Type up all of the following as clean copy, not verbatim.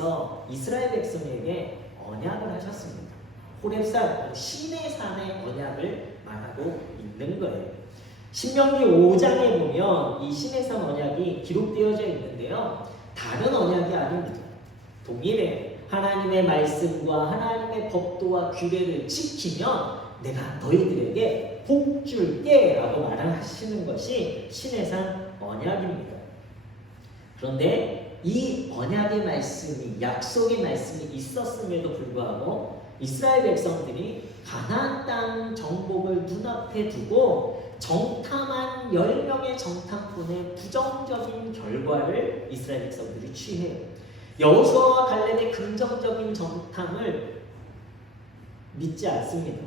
하나님께서 이스라엘 백성에게 언약을 하셨습니다. 호렙산 신의 산의 언약을 말하고 있는 거예요. 신명기 5장에 보면 이 신의 산 언약이 기록되어져 있는데요. 다른 언약이 아닙니다. 동일해 하나님의 말씀과 하나님의 법도와 규례를 지키면 내가 너희들에게 복 줄게 라고 말을 하시는 것이 신의 산 언약입니다. 그런데 이 언약의 말씀이, 약속의 말씀이 있었음에도 불구하고 이스라엘 백성들이 가나안 땅 정복을 눈앞에 두고 정탐한 10명의 정탐꾼의 부정적인 결과를 이스라엘 백성들이 취해요. 여호수아와 갈렙의 긍정적인 정탐을 믿지 않습니다.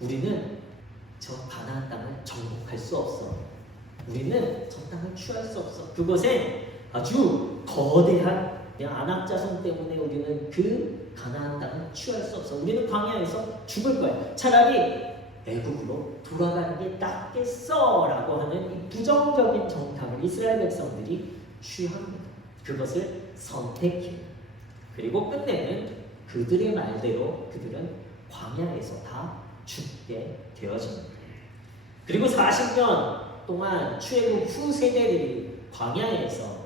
우리는 저 가나안 땅을 정복할 수 없어. 우리는 저 땅을 취할 수 없어. 그곳에 아주 거대한 아낙 자손 때문에 우리는 그 가나안 땅을 취할 수 없어. 우리는 광야에서 죽을 거야. 차라리 애국으로 돌아가는 게 낫겠어 라고 하는 이 부정적인 정탐을 이스라엘 백성들이 취합니다. 그것을 선택해요. 그리고 끝내는 그들의 말대로 그들은 광야에서 다 죽게 되어집니다. 그리고 40년 동안 출애굽 후 세대들이 광야에서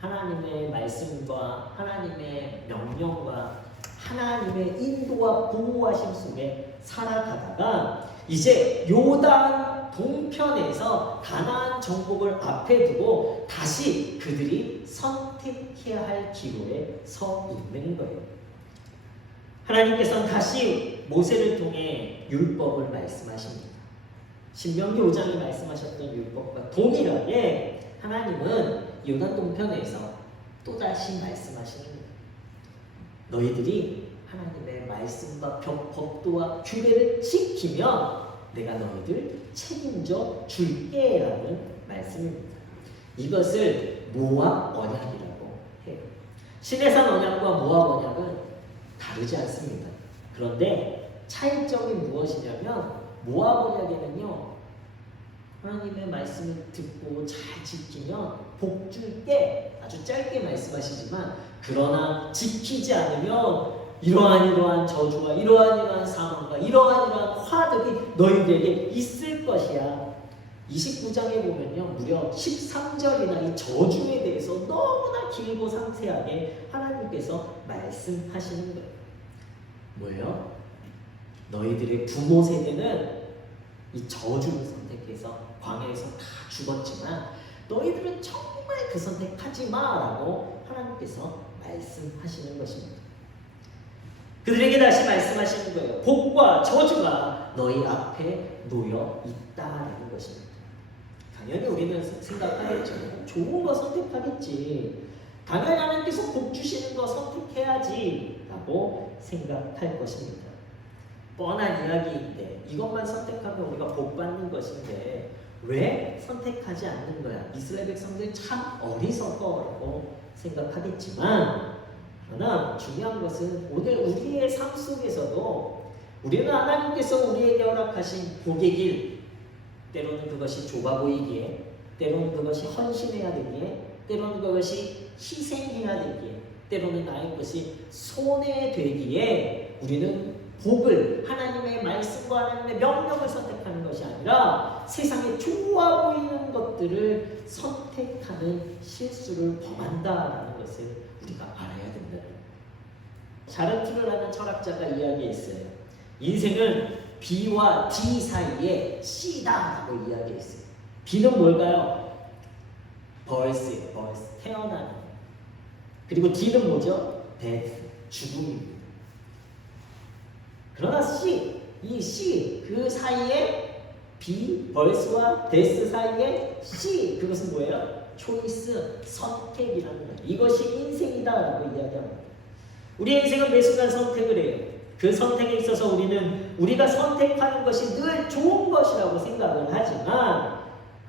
하나님의 말씀과 하나님의 명령과 하나님의 인도와 보호하심 속에 살아가다가 이제 요단 동편에서 가나안 정복을 앞에 두고 다시 그들이 선택해야 할 기로에 서 있는 거예요. 하나님께서는 다시 모세를 통해 율법을 말씀하십니다. 신명기 5장에 말씀하셨던 율법과 동일하게 하나님은 요단 동편에서 또다시 말씀하시는 거예요. 너희들이 하나님의 말씀과 법도와 규례를 지키면 내가 너희들 책임져 줄게 라는 말씀입니다. 이것을 모압 언약이라고 해요. 시내산 언약과 모압 언약은 다르지 않습니다. 그런데 차이점이 무엇이냐면 모압 언약에는요, 하나님의 말씀을 듣고 잘 지키면 복 줄게 아주 짧게 말씀하시지만, 그러나 지키지 않으면 이러한 저주와 이러한 사망과 이러한 화덕이 너희들에게 있을 것이야. 29장에 보면요, 무려 13절이나 이 저주에 대해서 너무나 길고 상세하게 하나님께서 말씀하시는 거예요. 뭐예요? 너희들의 부모 세대는 이 저주를 선택해서 광야에서 다 죽었지만 너희들은 정말 그 선택하지 마라고 하나님께서 말씀하시는 것입니다. 그들에게 다시 말씀하시는 거예요. 복과 저주가 너희 앞에 놓여 있다라는 것입니다. 당연히 우리는 생각하겠죠. 좋은 거 선택하겠지. 당연히 하나님께서 복 주시는 거 선택해야지 라고 생각할 것입니다. 뻔한 이야기인데 이것만 선택하면 우리가 복 받는 것인데 왜 선택하지 않는 거야? 이스라엘 백성들이 참 어리석어라고 생각하겠지만, 그러나 중요한 것은 오늘 우리의 삶 속에서도 우리는 하나님께서 우리에게 허락하신 복의 길, 때로는 그것이 좁아 보이기에, 때로는 그것이 헌신해야 되기에, 때로는 그것이 희생해야 되기에, 때로는 나의 것이 손해되기에 우리는 복을, 하나님의 말씀과 하나님의 명령을 선택하는 것이 아니라 세상에 좋아 보이는 것들을 선택하는 실수를 범한다라는 것을 우리가 알아야 된다. 자르투를 하는 철학자가 이야기했어요. 인생은 B와 D 사이에 C다라고 이야기했어요. B는 뭘까요? birth예요. birth, 태어나는. 그리고 D는 뭐죠? death, 죽음입니다. 그러나 이 C, 그 사이에 B, birth와 death 사이에 C, 그것은 뭐예요? choice, 선택이라는 거예요. 이것이 인생이다라고 이야기합니다. 우리의 인생은 매 순간 선택을 해요. 그 선택에 있어서 우리가 선택하는 것이 늘 좋은 것이라고 생각을 하지만,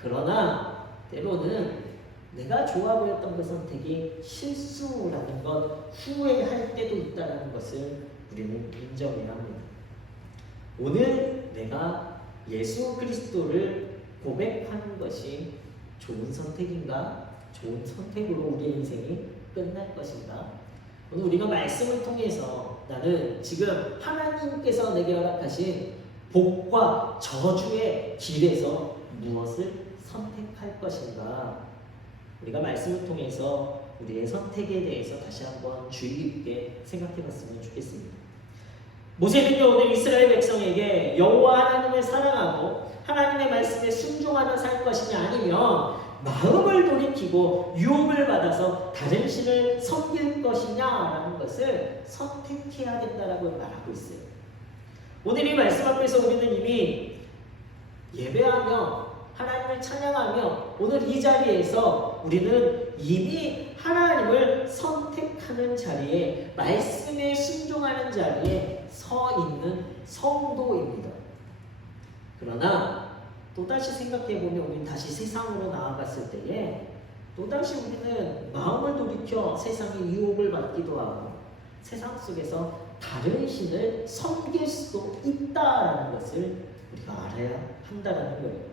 그러나 때로는 내가 좋아 보였던 그 선택이 실수라는 것, 후회할 때도 있다는 것을 우리는 인정해야 합니다. 오늘 내가 예수 그리스도를 고백하는 것이 좋은 선택인가? 좋은 선택으로 우리의 인생이 끝날 것인가? 오늘 우리가 말씀을 통해서 나는 지금 하나님께서 내게 허락하신 복과 저주의 길에서 무엇을 선택할 것인가? 우리가 말씀을 통해서 우리의 선택에 대해서 다시 한번 주의 깊게 생각해 봤으면 좋겠습니다. 모세는요, 오늘 이스라엘 백성에게 여호와 하나님을 사랑하고 하나님의 말씀에 순종하며 살 것이냐, 아니면 마음을 돌이키고 유혹을 받아서 다른 신을 섬길 것이냐라는 것을 선택해야 된다라고 말하고 있어요. 오늘 이 말씀 앞에서 우리는 이미 예배하며 하나님을 찬양하며 오늘 이 자리에서 우리는 이미 하나님을 선택하는 자리에, 말씀에 순종하는 자리에 서 있는 성도입니다. 그러나 또다시 생각해보면 우리는 다시 세상으로 나아갔을 때에 또다시 우리는 마음을 돌이켜 세상의 유혹을 받기도 하고 세상 속에서 다른 신을 섬길 수도 있다는 것을 우리가 알아야 한다는 거예요.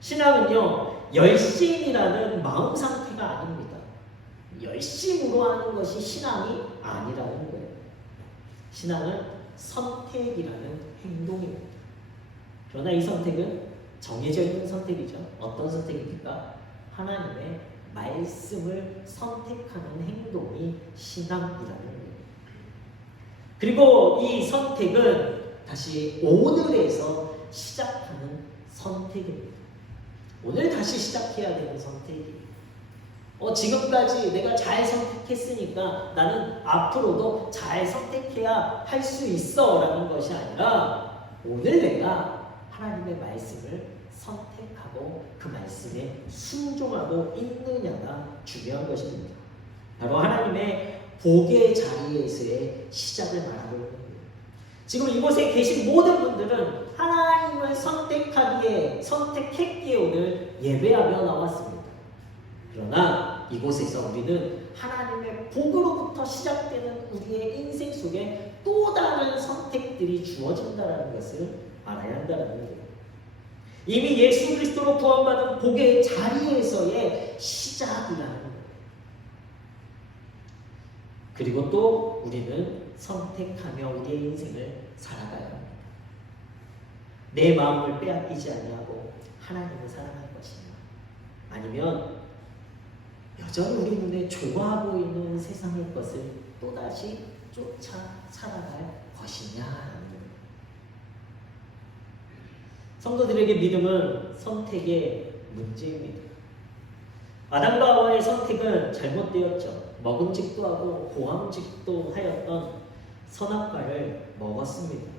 신앙은요, 열심이라는 마음 상태가 아닙니다. 열심으로 하는 것이 신앙이 아니라는 거예요. 신앙은 선택이라는 행동입니다. 그러나 이 선택은 정해져 있는 선택이죠. 어떤 선택입니까? 하나님의 말씀을 선택하는 행동이 신앙이라는 거예요. 그리고 이 선택은 다시 오늘에서 시작하는 선택입니다. 오늘 다시 시작해야 되는 선택이에요. 지금까지 내가 잘 선택했으니까 나는 앞으로도 잘 선택해야 할 수 있어 라는 것이 아니라 오늘 내가 하나님의 말씀을 선택하고 그 말씀에 순종하고 있느냐가 중요한 것입니다. 바로 하나님의 복의 자리에서의 시작을 말하고 있는 거예요. 지금 이곳에 계신 모든 분들은 하나님을 선택했기에 오늘 예배하며 나왔습니다. 그러나 이곳에서 우리는 하나님의 복으로부터 시작되는 우리의 인생 속에 또 다른 선택들이 주어진다는 것을 알아야 한다는 거예요. 이미 예수 그리스도로 구원받은 복의 자리에서의 시작이라는 거예요. 그리고 또 우리는 선택하며 우리의 인생을 살아가야 합니다. 내 마음을 빼앗기지 아니하고 하나님을 사랑할 것이냐, 아니면 여전히 우리 눈에 좋아 보이는 세상의 것을 또다시 쫓아 살아갈 것이냐. 성도들에게 믿음은 선택의 문제입니다. 아담과 하와의 선택은 잘못되었죠. 먹음직도 하고 고함직도 하였던 선악과를 먹었습니다.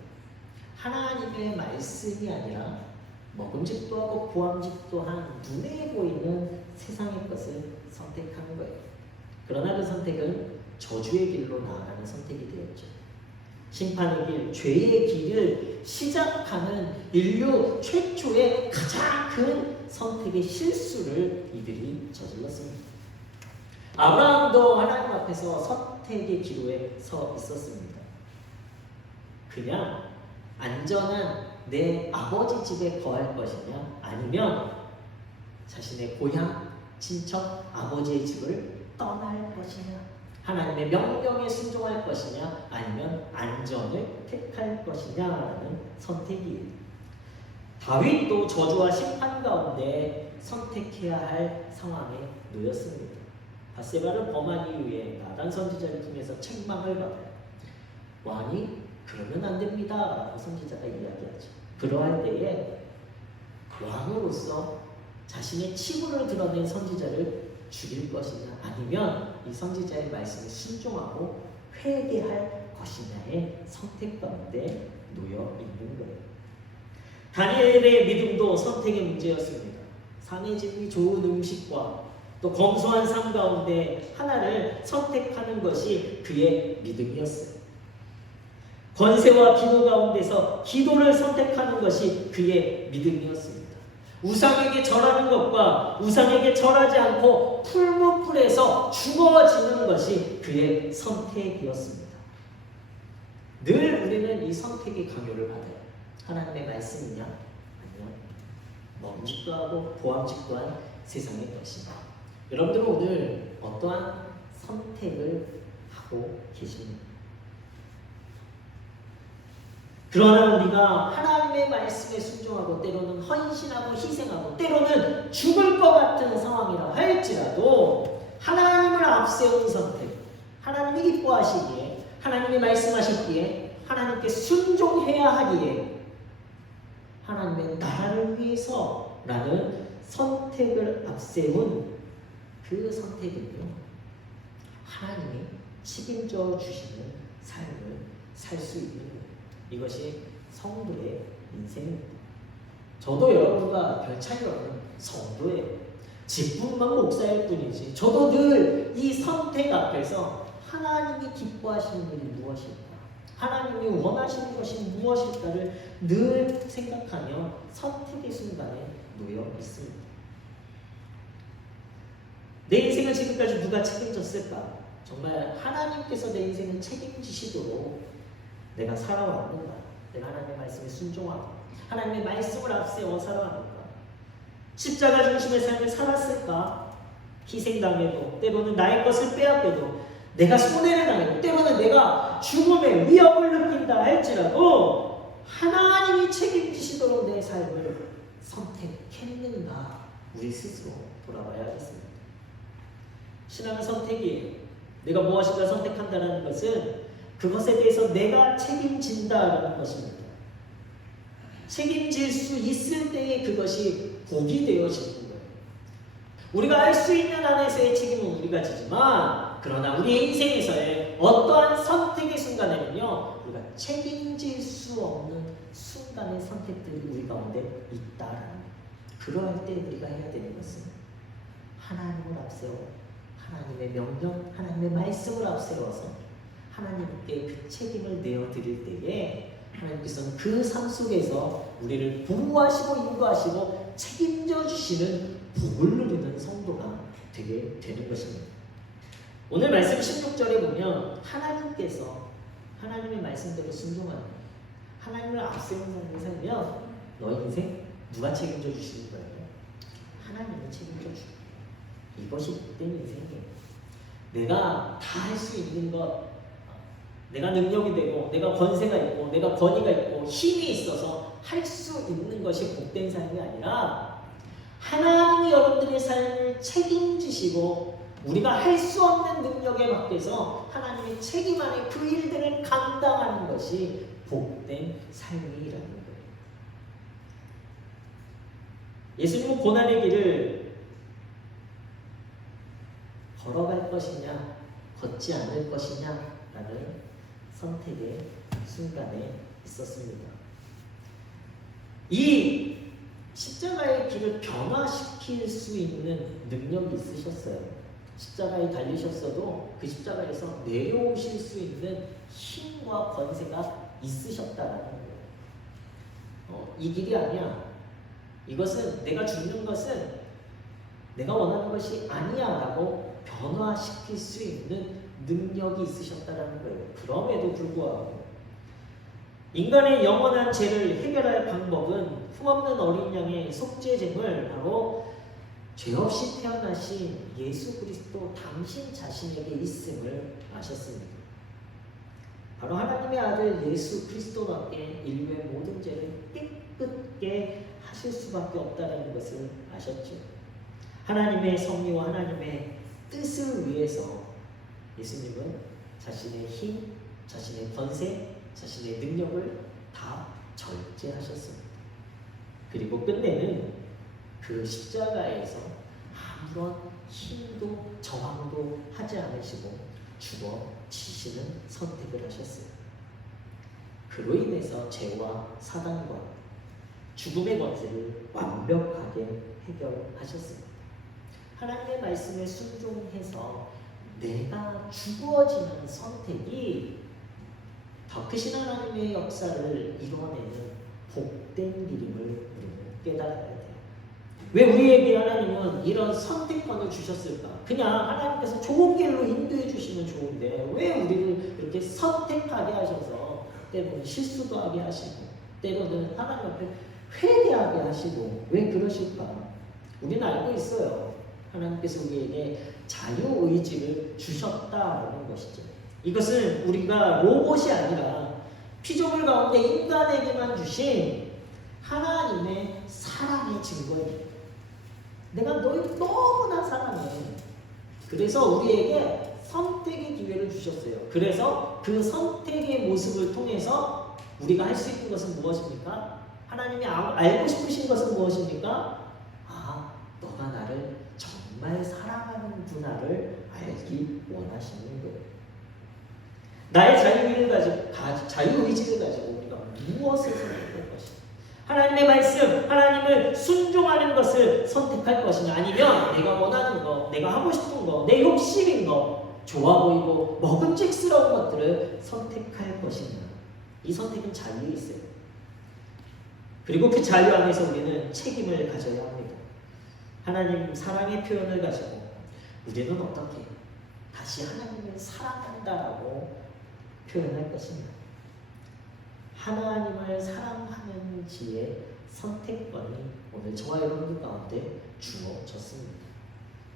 하나님의 말씀이 아니라 먹음직도 하고 고함직도 한 눈에 보이는 세상의 것을 선택하는 거예요. 그러나 그 선택은 저주의 길로 나아가는 선택이 되었죠. 심판의 길, 죄의 길을 시작하는 인류 최초의 가장 큰 선택의 실수를 이들이 저질렀습니다. 아브라함도 하나님 앞에서 선택의 기로에 서 있었습니다. 그냥 안전한 내 아버지 집에 거할 것이냐, 아니면 자신의 고향, 친척, 아버지의 집을 떠날 것이냐, 하나님의 명령에 순종할 것이냐, 아니면 안전을 택할 것이냐라는 선택이에요. 다윗도 저주와 심판 가운데 선택해야 할 상황에 놓였습니다. 밧세바를 범한 이후에 나단 선지자를 통해서 책망을 받아요. 왕이 그러면 안 됩니다 라고 선지자가 이야기하죠. 그러할 때에 왕으로서 자신의 치부를 드러낸 선지자를 죽일 것이냐, 아니면 이 선지자의 말씀에 순종하고 회개할 것이냐의 선택 가운데 놓여 있는 거예요. 다니엘의 믿음도 선택의 문제였습니다. 산의 진미 좋은 음식과 또 검소한 삶 가운데 하나를 선택하는 것이 그의 믿음이었어요. 권세와 기도 가운데서 기도를 선택하는 것이 그의 믿음이었습니다. 우상에게 절하는 것과 우상에게 절하지 않고 풀무풀에서 죽어지는 것이 그의 선택이었습니다. 늘 우리는 이 선택의 강요를 받아요. 하나님의 말씀이냐, 아니면 먹음직도 하고 보암직도 한 세상의 것이냐. 여러분들은 오늘 어떠한 선택을 하고 하고 계십니다. 그러나 우리가 하나님의 말씀에 순종하고 때로는 헌신하고 희생하고 때로는 죽을 것 같은 상황이라 할지라도 하나님을 앞세운 선택, 하나님이 기뻐하시기에 하나님이 말씀하셨기에 하나님께 순종해야 하기에 하나님의 나라를 위해서라는 선택을 앞세운 그 선택은요, 하나님이 책임져 주시는 삶을 살 수 있는 거예요. 이것이 성도의 인생입니다. 저도 여러분과 별 차이 없는 성도예요. 직분만 목사일 뿐이지 저도 늘 이 선택 앞에서 하나님이 기뻐하시는 일이 무엇일까, 하나님이 원하시는 것이 무엇일까를 늘 생각하며 선택의 순간에 놓여 있습니다. 내 인생을 지금까지 누가 책임졌을까? 정말 하나님께서 내 인생을 책임지시도록 내가 살아왔는가? 내가 하나님의 말씀에 순종하고 하나님의 말씀을 앞세워 살아왔는가? 십자가 중심의 삶을 살았을까? 희생당해도 때로는 나의 것을 빼앗겨도 내가 손해를 당해도 때로는 내가 죽음의 위협을 느낀다 할지라도 하나님이 책임지시도록 내 삶을 선택했는가? 우리 스스로 돌아봐야겠습니다. 신앙은 선택이에요. 내가 무엇인가 선택한다는 것은 그것에 대해서 내가 책임진다라는 것입니다. 책임질 수 있을 때에 그것이 복이 되어지는 거예요. 우리가 알 수 있는 안에서의 책임은 우리가 지지만 그러나 우리의 인생에서의 어떠한 선택의 순간에는요, 우리가 책임질 수 없는 순간의 선택들이 우리 가운데 있다라는 거예요. 그러할 때 우리가 해야 되는 것은 하나님을 앞세워 하나님의 명령, 하나님의 말씀을 앞세워서 하나님께 그 책임을 내어드릴 때에 하나님께서는 그 삶 속에서 우리를 보호하시고 인도하시고 책임져 주시는 복을 누리는 성도가 되게 되는 것입니다. 오늘 말씀 16절에 보면 하나님께서 하나님의 말씀대로 순종하는 하나님을 앞세운 삶을 살면 너의 인생 누가 책임져 주시는 거예요? 하나님이 책임져 주는 거예요. 이것이 복된 인생이에요. 내가 다 할 수 있는 것, 내가 능력이 되고 내가 권세가 있고 내가 권위가 있고 힘이 있어서 할 수 있는 것이 복된 삶이 아니라 하나님이 여러분들의 삶을 책임지시고 우리가 할 수 없는 능력에 맡겨서 하나님의 책임 안에 그 일들을 감당하는 것이 복된 삶이라는 거예요. 예수님은 고난의 길을 걸어갈 것이냐 걷지 않을 것이냐라는 선택의 순간에 있었습니다. 이 십자가의 길을 변화시킬 수 있는 능력이 있으셨어요. 십자가에 달리셨어도 그 십자가에서 내려오실 수 있는 힘과 권세가 있으셨다라는 거예요. 이 길이 아니야. 이것은 내가 죽는 것은 내가 원하는 것이 아니야 라고 변화시킬 수 있는 능력이 있으셨다라는 거예요. 그럼에도 불구하고 인간의 영원한 죄를 해결할 방법은 흠없는 어린 양의 속죄제물 바로 죄 없이 태어나신 예수 그리스도 당신 자신에게 있음을 아셨습니다. 바로 하나님의 아들 예수 그리스도밖에 인류의 모든 죄를 깨끗게 하실 수밖에 없다는 것을 아셨죠. 하나님의 섭리와 하나님의 뜻을 위해서 예수님은 자신의 힘, 자신의 권세, 자신의 능력을 다 절제하셨습니다. 그리고 끝내는 그 십자가에서 아무런 힘도 저항도 하지 않으시고 죽어지시는 선택을 하셨어요. 그로 인해서 죄와 사단과 죽음의 권세를 완벽하게 해결하셨습니다. 하나님의 말씀에 순종해서 내가 죽어지는 선택이 더 크신 하나님의 역사를 이뤄내는 복된 길임을 우리는 깨달아야 돼요. 왜 우리에게 하나님은 이런 선택권을 주셨을까? 그냥 하나님께서 좋은 길로 인도해 주시면 좋은데 왜 우리를 이렇게 선택하게 하셔서 때로는 실수도 하게 하시고 때로는 하나님 앞에 회개하게 하시고 왜 그러실까? 우리는 알고 있어요. 하나님께서 우리에게 자유의지를 주셨다라는 것이죠. 이것은 우리가 로봇이 아니라 피조물 가운데 인간에게만 주신 하나님의 사랑의 증거입니다. 내가 너희 너무나 사랑해. 그래서 우리에게 선택의 기회를 주셨어요. 그래서 그 선택의 모습을 통해서 우리가 할 수 있는 것은 무엇입니까? 하나님이 알고 싶으신 것은 무엇입니까? 아, 너가 나를 정말 사랑하는구나를 알기 원하시는 거예요. 나의 자유의지를 가지고 우리가 무엇을 선택할 것이냐? 하나님의 말씀, 하나님을 순종하는 것을 선택할 것이냐, 아니면 내가 원하는 거, 내가 하고 싶은 거, 내 욕심인 거, 좋아 보이고 먹음직스러운 것들을 선택할 것이냐. 이 선택은 자유에 있어요. 그리고 그 자유 안에서 우리는 책임을 가져야 합니다. 하나님 사랑의 표현을 가지고 우리는 어떻게 다시 하나님을 사랑한다라고 표현할 것입니다. 하나님을 사랑하는지의 선택권이 오늘 저와 여러분들 가운데 주어졌습니다.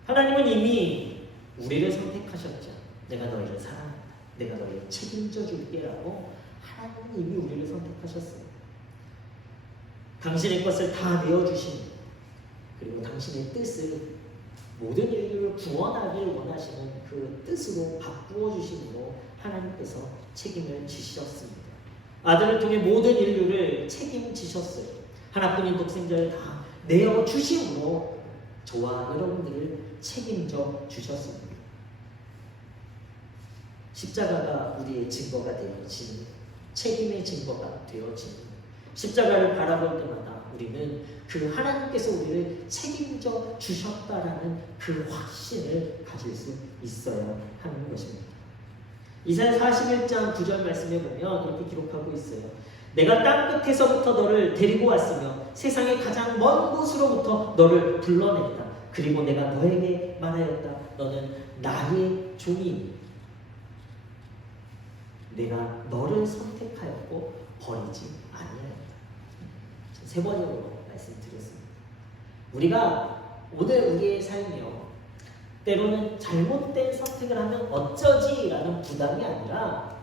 하나님은 이미 우리를 선택하셨죠. 내가 너희를 사랑한다. 내가 너희를 책임져 줄게라고 하나님은 이미 우리를 선택하셨어요. 당신의 것을 다 내어주십니다. 그리고 당신의 뜻을 모든 인류를 구원하길 원하시는 그 뜻으로 바꾸어 주심으로 하나님께서 책임을 지셨습니다. 아들을 통해 모든 인류를 책임지셨어요. 하나뿐인 독생자를 다 내어주심으로 저와 여러분들을 책임져 주셨습니다. 십자가가 우리의 증거가 되어지는, 책임의 증거가 되어지는, 십자가를 바라볼 때마다 우리는 그 하나님께서 우리를 책임져 주셨다라는 그 확신을 가질 수 있어야 하는 것입니다. 이사야 41장 9절 말씀에 보면 이렇게 기록하고 있어요. 내가 땅 끝에서부터 너를 데리고 왔으며 세상의 가장 먼 곳으로부터 너를 불러냈다. 그리고 내가 너에게 말하였다. 너는 나의 종이니 내가 너를 선택하였고 버리지 아니하였다. 세 번역으로 말씀드렸습니다. 우리가 오늘 우리의 삶이요, 때로는 잘못된 선택을 하면 어쩌지라는 부담이 아니라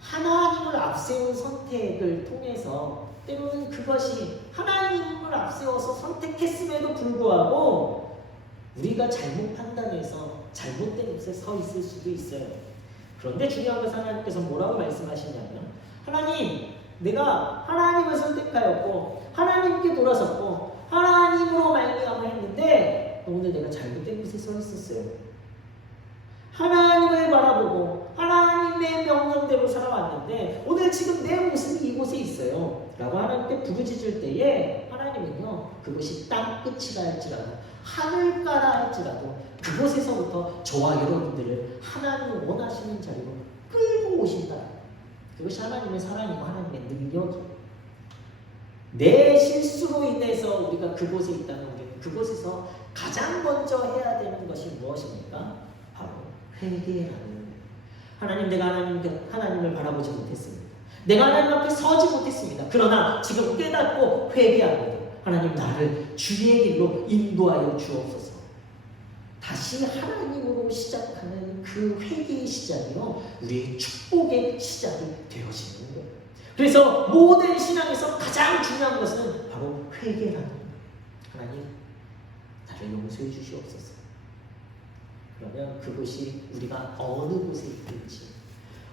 하나님을 앞세운 선택을 통해서 때로는 그것이 하나님을 앞세워서 선택했음에도 불구하고 우리가 잘못 판단해서 잘못된 곳에 서 있을 수도 있어요. 그런데 중요한 것은 하나님께서 뭐라고 말씀하시냐면, 하나님, 내가 하나님을 선택하였고 하나님께 돌아섰고 하나님으로 말미암아 했는데 오늘 내가 잘못된 곳에 서 있었어요. 하나님을 바라보고 하나님의 명령대로 살아왔는데 오늘 지금 내 모습이 이곳에 있어요 라고 하나님께 부르짖을 때에 하나님은요, 그것이 땅 끝이라 할지라도 하늘가라 할지라도 그곳에서부터 저와 여러분들을 하나님을 원하시는 자리로 끌고 오신다. 그것이 하나님의 사랑이고 하나님의 능력이에요. 내 실수로 인해서 우리가 그곳에 있다면 우리는 그곳에서 가장 먼저 해야 되는 것이 무엇입니까? 바로 회개하는 거예요. 하나님, 내가 하나님을 바라보지 못했습니다. 내가 하나님 앞에 서지 못했습니다. 그러나 지금 깨닫고 회개합니다. 하나님, 나를 주의 길로 인도하여 주옵소서. 다시 하나님으로 시작하는 그 회개의 시작이요, 우리의 축복의 시작이 되어지는 거예요. 그래서 모든 신앙에서 가장 중요한 것은 바로 회개라는 거예요. 하나님, 나를 용서해 주시옵소서. 그러면 그것이 우리가 어느 곳에 있든지,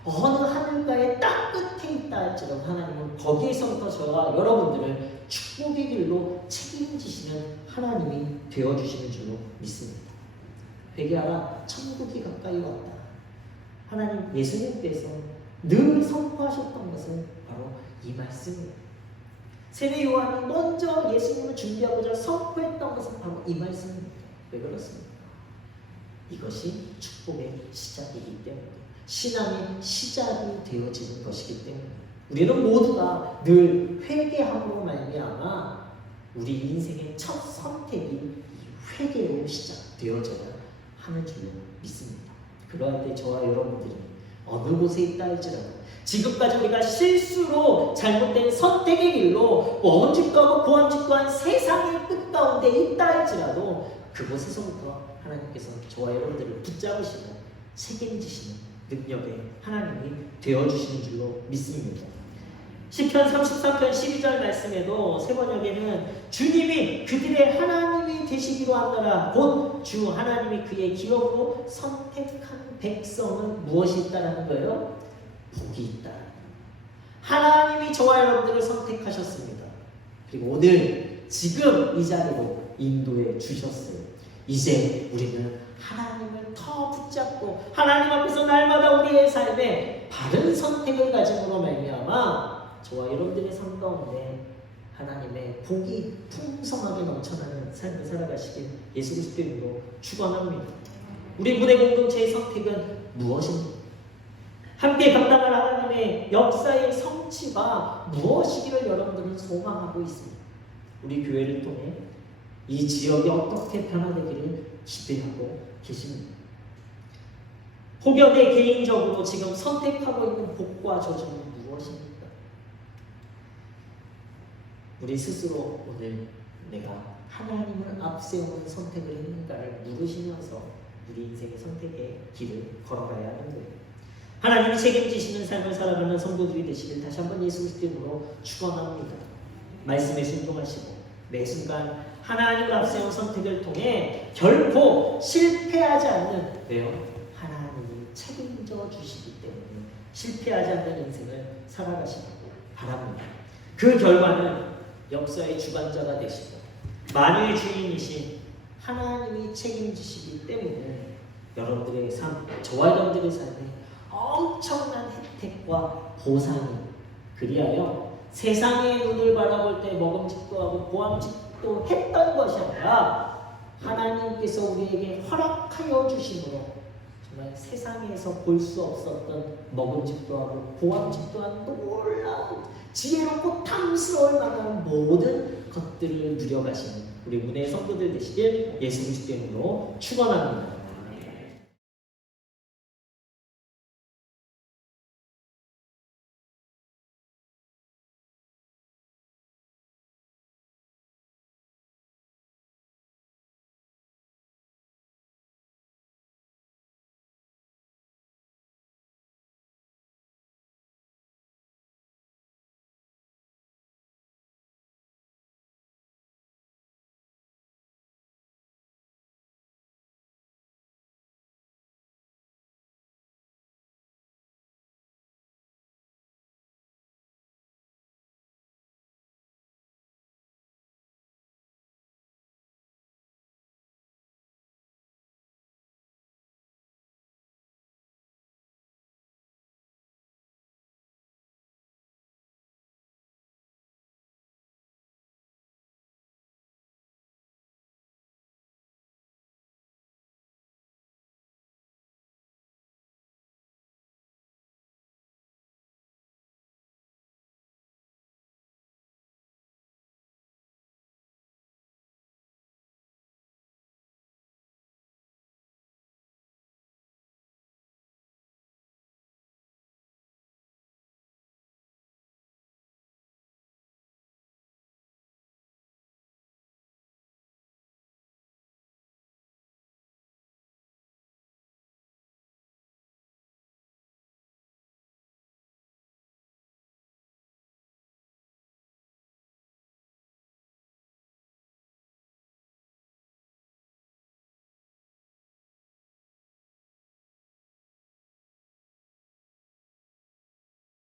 어느 하늘가의 땅 끝에 있다 할지라도 하나님은 거기에서부터 저와 여러분들을 축복의 길로 책임지시는 하나님이 되어주시는 줄로 믿습니다. 회개하라, 천국이 가까이 왔다. 하나님, 예수님께서 늘 선포하셨던 것은 바로 이 말씀이에요. 세례 요한이 먼저 예수님을 준비하고자 선포했던 것은 바로 이 말씀입니다. 왜 그렇습니까? 이것이 축복의 시작이기 때문에, 신앙의 시작이 되어지는 것이기 때문에 우리는 모두가 늘 회개함으로 말미암아 우리 인생의 첫 선택이 회개로 시작되어져야 하는 줄로 믿습니다. 그러할 때 저와 여러분들이 어느 곳에 있다 할지라도 지금까지 우리가 실수로 잘못된 선택의 길로 원칙도 하고 고원칙도 한 세상의 끝 가운데 있다 할지라도 그곳에서부터 하나님께서 저와 여러분들을 붙잡으시고 책임지시는 능력의 하나님이 되어주시는 줄로 믿습니다. 시편 33편 12절 말씀에도 새 번역에는 주님이 그들의 하나님이 되시기로 하노라. 곧 주 하나님이 그의 기업으로 선택한 백성은 무엇이 있다라는 거예요? 복이 있다. 하나님이 저와 여러분들을 선택하셨습니다. 그리고 오늘 지금 이 자리로 인도해 주셨어요. 이제 우리는 하나님을 더 붙잡고 하나님 앞에서 날마다 우리의 삶에 바른 선택을 가짐으로 말미암아 저와 여러분들의 삶 가운데 하나님의 복이 풍성하게 넘쳐나는 삶을 살아가시길 예수 그리스도의 이름으로 축원합니다. 우리 문의 공동체의 선택은 무엇입니까? 함께 감당할 하나님의 역사의 성취가 무엇이기를 여러분들은 소망하고 있습니다. 우리 교회를 통해 이 지역이 어떻게 변화되기를 기대하고 계십니다. 혹여 내 개인적으로 지금 선택하고 있는 복과 저주는 무엇입니까? 우리 스스로 오늘 내가 하나님을 앞세우는 선택을 했는가를 물으시면서 우리 인생의 선택의 길을 걸어가야 하는 거예요. 하나님이 책임지시는 삶을 살아가는 성도들이 되시길 다시 한번 예수 그리스도의 이름으로 축원합니다. 말씀에 순종하시고 매 순간 하나님을 앞세운 선택을 통해 결코 실패하지 않는, 왜요? 하나님이 책임져 주시기 때문에 실패하지 않는 인생을 살아가시고 바랍니다. 그 결과는 역사의 주관자가 되시고 만유의 주인이신 하나님이 책임지시기 때문에 여러분들의 삶, 저와 여러분들의 삶에 엄청난 혜택과 보상이, 그리하여 세상의 눈을 바라볼 때 먹음직도 하고 보암직도 했던 것이 아니라 하나님께서 우리에게 허락하여 주심으로 정말 세상에서 볼 수 없었던 먹음직도 하고 보암직도 한 놀라운 지혜롭고 탐스러울 만한 모든 것들을 누려가시는 우리 문의 성도들 되시길 예수 그리스도의 이름으로 축원합니다.